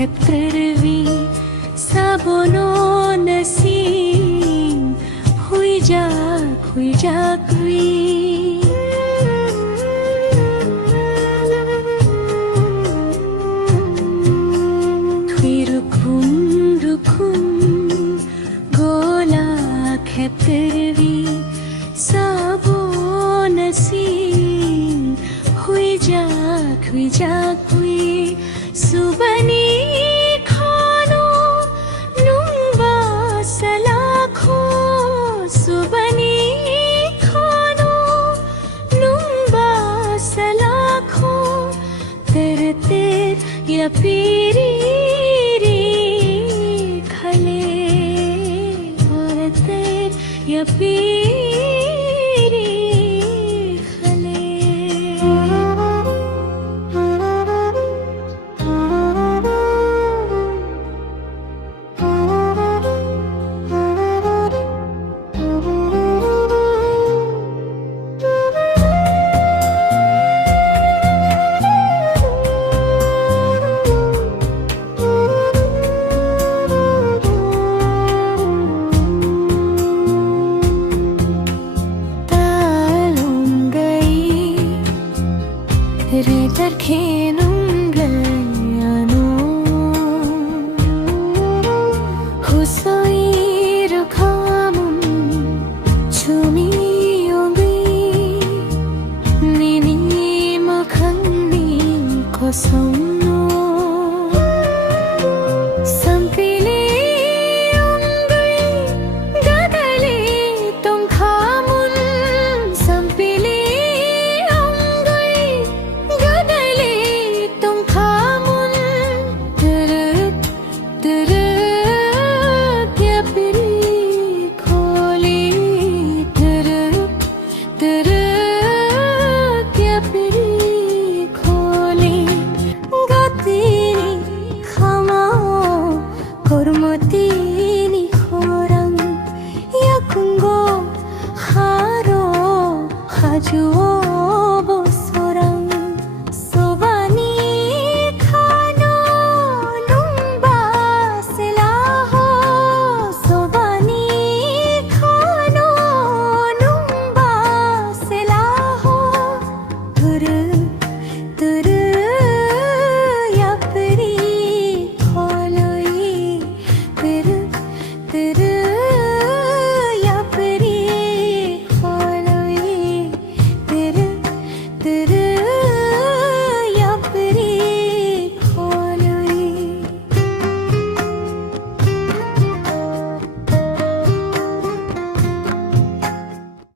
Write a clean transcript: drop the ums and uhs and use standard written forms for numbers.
खतरवी साबोनो नसीम हुई जा कुई रुकुम गोला खतरवी साबो नसीम हुई जा कुई सुबनी खानो नुंबा सलाखो सुबनी खानो नुंबा सलाखो तेरे या पीरी या पीरी खले Terkenung gayano Husairu kamun Chumi yongi Nini makani kosongno Sampili yongi gadali tong kamun Sampili Hormatini khorang yakungo haro hajuo bosorang sobani khano numba selaho sobani khano numba selaho tur tur